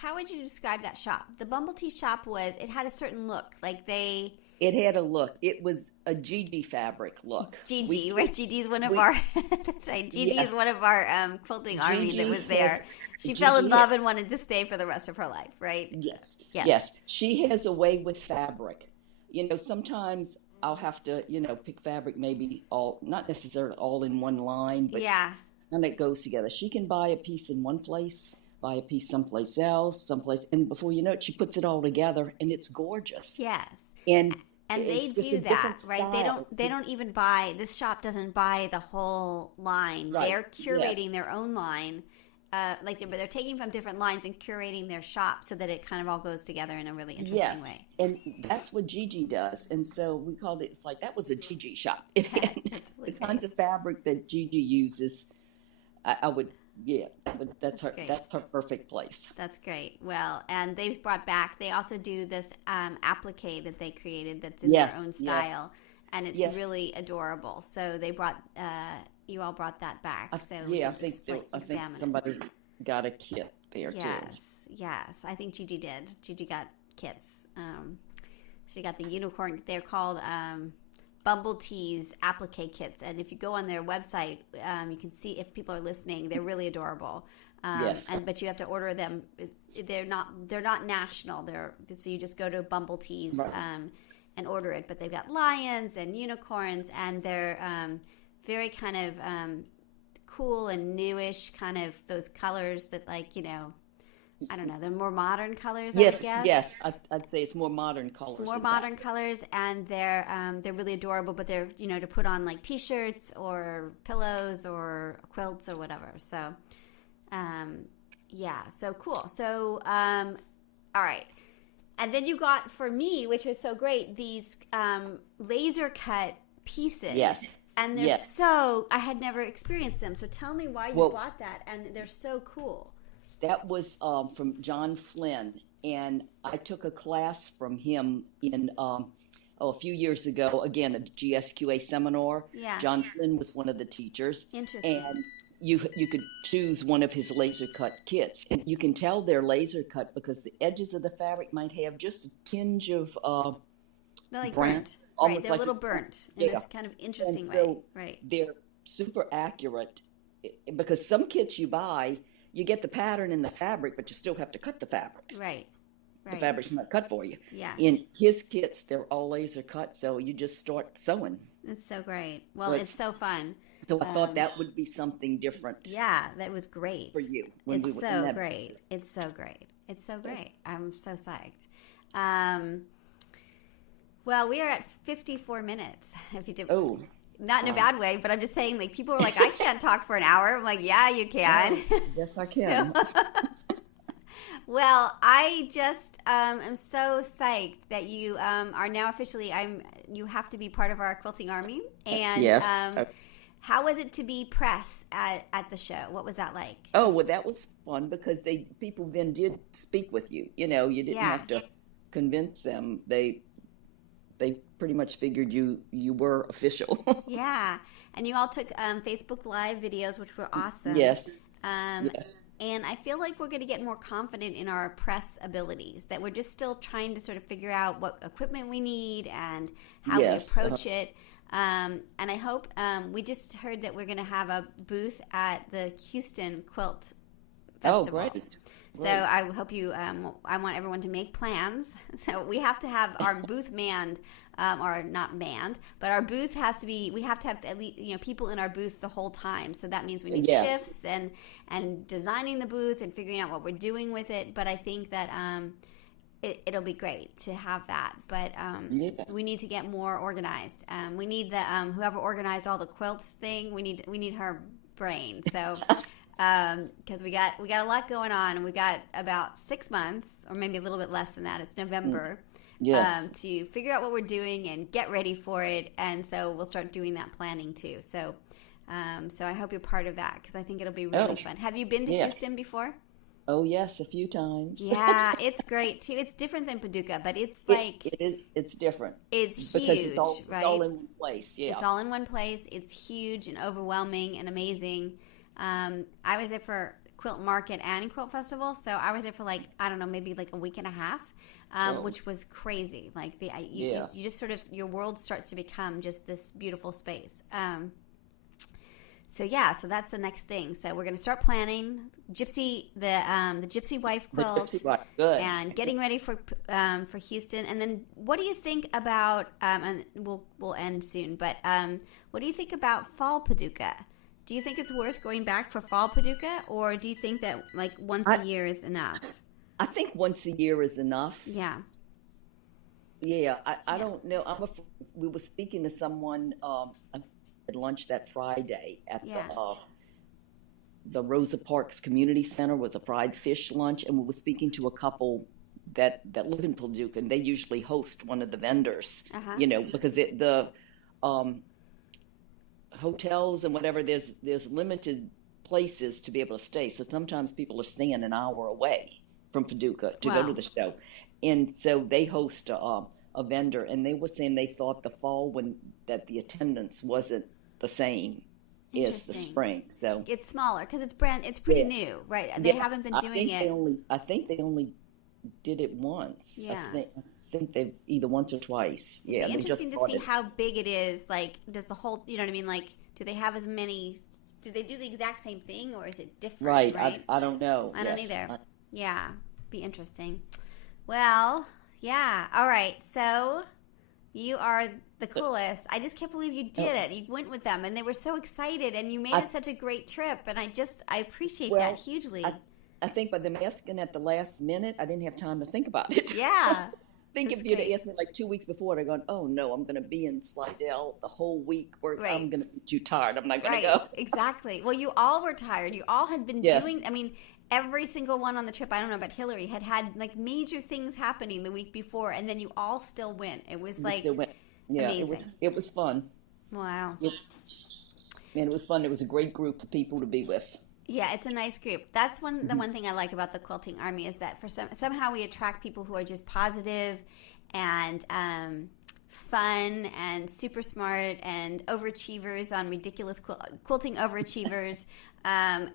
how would you describe that shop? The Bumble Tea shop it had a certain look. Like It had a look. It was a Gigi fabric look. Gigi, right? Gigi's one of We, our, that's right. Gigi is yes, one of our quilting army that was Gigi has, there. She fell in Gigi, love and wanted to stay for the rest of her life, right? yes, Yes. yes. She has a way with fabric. Sometimes I'll have to, pick fabric maybe not necessarily all in one line, but Yeah. and it goes together. She can buy a piece in one place, buy a piece someplace else, and before you know it, she puts it all together, and it's gorgeous. Yes. And And they it's just do a that, different right? style. They don't even buy, this shop doesn't buy the whole line. Right. They're Yeah. curating their own line. But they're taking from different lines and curating their shop so that it kind of all goes together in a really interesting Yes. way. And that's what Gigi does. And so we called it, it's like that was a Gigi shop. It had That's the really kinds great. of fabric that Gigi uses. I would, yeah, but That's great. that's her perfect place. That's great. Well, and they've brought back, they also do this applique that they created that's in their Yes, own yes, style. And it's yes. really adorable. So they you all brought that back. So we Yeah, can I think examine it. somebody got a kit there too. Yes. I think Gigi did. Gigi got kits. She got the unicorn. They're called Bumble Teas applique kits. And if you go on their website, you can see if people are listening. They're really adorable. Yes. But you have to order them. They're not national. So you just go to Bumble Teas Right. and order it. But they've got lions and unicorns, and they're very kind of cool and newish, kind of those colors that, like, I don't know, they're more modern colors, I Yes, guess. yes. I'd say it's more modern colors More than modern colors, and they're really adorable. But they're to put on like T-shirts or pillows or quilts or whatever. So, yeah, so cool. So, all right. And then you got, for me, which was so great, these laser cut pieces. Yes. And they're Yes. I had never experienced them. So tell me why you Well, bought that. And they're so cool. that was from John Flynn, and I took a class from him in a few years ago. Again, a GSQA seminar. Yeah. John Flynn was one of the teachers, Interesting. and you could choose one of his laser cut kits, and you can tell they're laser cut because the edges of the fabric might have just a tinge of They're like brown, burnt. Right. almost They're a like little it's burnt in yeah. this kind of interesting And way. so Right. they're super accurate because some kits you buy, you get the pattern in the fabric, but you still have to cut the fabric. Right. The Right. fabric's not cut for you. Yeah. In his kits, they're all laser cut, so you just start sewing. It's so great. Well, But it's so fun. so I thought that would be something different Yeah, that was great. for you when we It's were in so that. great. It's so great. It's so great. I'm so psyched. Well, we are at 54 minutes. If you do, Oh, not in a wow. bad way, but I'm just saying, like, people are like, I can't talk for an hour. I'm like, yeah, you can. Yes, I can. Well, I just am so psyched that you are now officially. You have to be part of our quilting army. And Yes. how was it to be press at the show? What was that like? Oh, well, that was fun because people then did speak with you. You didn't Yeah. have to convince them. They pretty much figured you were official. Yeah, and you all took Facebook Live videos, which were awesome. Yes. Yes. Yes. And I feel like we're going to get more confident in our press abilities, that we're just still trying to sort of figure out what equipment we need and how Yes. we approach it. And I hope we just heard that we're going to have a booth at the Houston Quilt Oh, Festival. great. So I hope you, I want everyone to make plans. So we have to have our booth manned, or not manned, but our booth has to be, we have to have at least, people in our booth the whole time. So that means we need Yes. shifts and designing the booth and figuring out what we're doing with it. But I think that it'll be great to have that. But Yeah. we need to get more organized. We need the, whoever organized all the quilts thing, we need her brain. So because we got a lot going on, and we got about 6 months, or maybe a little bit less than that. It's November. Yes. To figure out what we're doing and get ready for it, and so we'll start doing that planning too. So, so I hope you're part of that, because I think it'll be really fun. Have you been to Yeah. Houston before? Oh, yes, a few times. Yeah, it's great too. It's different than Paducah, but it's like It's different it's because huge, it's right? all in one place. Yeah. It's all in one place. It's huge and overwhelming and amazing. I was there for quilt market and quilt festival. So I was there for like, I don't know, maybe like a week and a half, which was crazy. Like you just sort of, your world starts to become just this beautiful space. So that's the next thing. So we're going to start planning the Gypsy Wife quilt, The Gypsy Wife. Good. and getting ready for Houston. And then, what do you think about? And we'll end soon. But what do you think about fall Paducah? Do you think it's worth going back for fall Paducah, or do you think that like once a year is enough? I think once a year is enough. Yeah. Yeah. I don't know. We were speaking to someone at lunch that Friday at the Rosa Parks Community Center. Was a fried fish lunch, and we were speaking to a couple that live in Paducah, and they usually host one of the vendors, because the hotels and whatever, there's limited places to be able to stay. So sometimes people are staying an hour away from Paducah to go to the show. And so they host a vendor, and they were saying they thought the fall that the attendance wasn't the same as the spring. So it's smaller because it's pretty new, right? They haven't been doing it. I think they only did it once. Yeah. I think they've either once or twice. Yeah. It'd be interesting to see how big it is. Like, does the whole, you know what I mean? Like, do they have as many? Do they do the exact same thing, or is it different? Right. I don't know. I don't either. Yeah. Be interesting. Well, yeah. All right. So you are the coolest. I just can't believe you did it. You went with them, and they were so excited, and you made it such a great trip. And I appreciate that hugely. I think by them asking at the last minute, I didn't have time to think about it. Yeah. I think if you'd have asked me like 2 weeks before, I'd gone, oh no, I'm going to be in Slidell the whole week, or I'm going to be too tired. I'm not going to go. Exactly. Well, you all were tired. You all had been doing, I mean, every single one on the trip, I don't know about Hillary, had like major things happening the week before, and then you all still went. It was amazing. It was fun. Wow. And it was fun. It was a great group of people to be with. Yeah, it's a nice group. That's the one thing I like about the Quilting Army is that somehow we attract people who are just positive and fun and super smart and overachievers on ridiculous quilting overachievers. And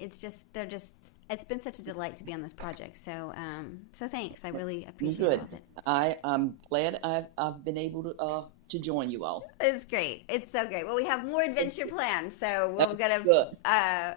it's been such a delight to be on this project. So thanks. I really appreciate all of it. I'm glad I've been able to join you all. It's great. It's so great. Well, we have more adventure plans, so we're gonna.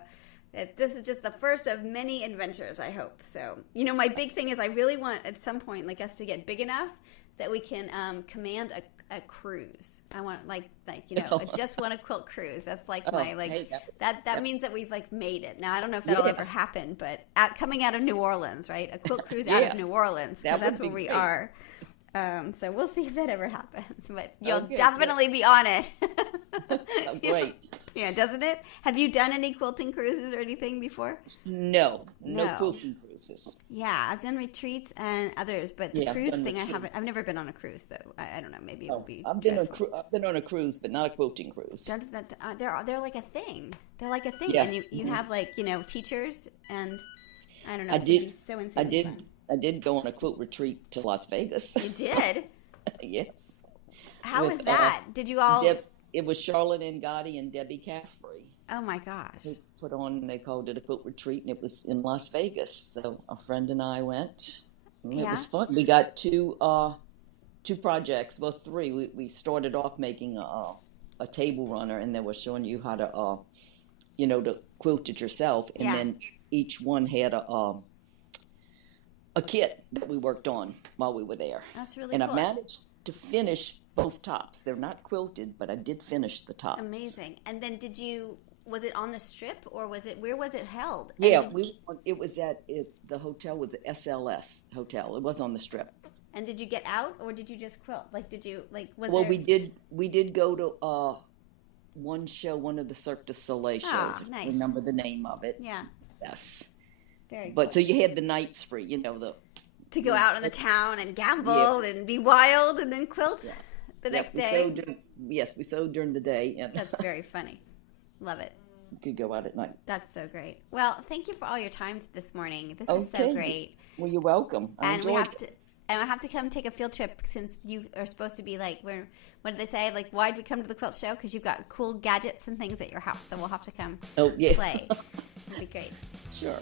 This is just the first of many adventures, I hope. So, my big thing is I really want at some point like us to get big enough that we can command a cruise. I want a JustWannaQuilt cruise. That's like that means that we've like made it. Now I don't know if that'll ever happen, but coming out of New Orleans, right? A quilt cruise out of New Orleans, because that's where we are. So we'll see if that ever happens, but you'll definitely be on it. Great. Yeah, doesn't it? Have you done any quilting cruises or anything before? No quilting cruises. Yeah, I've done retreats and others, but the cruise thing I haven't. I've never been on a cruise, so I don't know. Maybe it'll be. I've been on a cruise, but not a quilting cruise. They're like a thing. They're like a thing, and you have like teachers, and I don't know. So insane. I did go on a quilt retreat to Las Vegas. You did? Yes. How was that? Did you all? It was Charlotte and Gotti and Debbie Caffrey. Oh my gosh. Who put on, and they called it a quilt retreat, and it was in Las Vegas. So a friend and I went. And it was fun. We got two projects, well, three. We started off making a table runner, and then we're showing you how to, to quilt it yourself, and then each one had a kit that we worked on while we were there. That's really cool. And I managed to finish both tops. They're not quilted, but I did finish the tops. Amazing. And then was it on the strip, or where was it held? Yeah, it was at the hotel was the SLS hotel. It was on the strip. And did you get out, or did you just quilt? Like, did you we did go to one show, one of the Cirque du Soleil shows. Oh, nice. I remember the name of it. Yeah. Yes. Very cool. But so you had the nights free, to go out in the town and gamble and be wild and then quilt the next day. We sewed during the day. And that's very funny. Love it. You could go out at night. That's so great. Well, thank you for all your time this morning. This is so great. Well, you're welcome. We have to come take a field trip, since you are supposed to be like, what did they say? Like, why'd we come to the quilt show? Because you've got cool gadgets and things at your house. So we'll have to come play. It'd be great. Sure.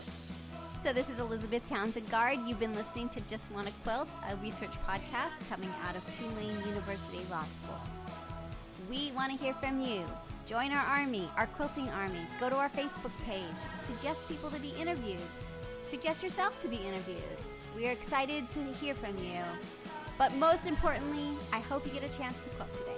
So this is Elizabeth Townsend Guard. You've been listening to Just Wanna Quilt, a research podcast coming out of Tulane University Law School. We want to hear from you. Join our army, our quilting army. Go to our Facebook page. Suggest people to be interviewed. Suggest yourself to be interviewed. We are excited to hear from you. But most importantly, I hope you get a chance to quilt today.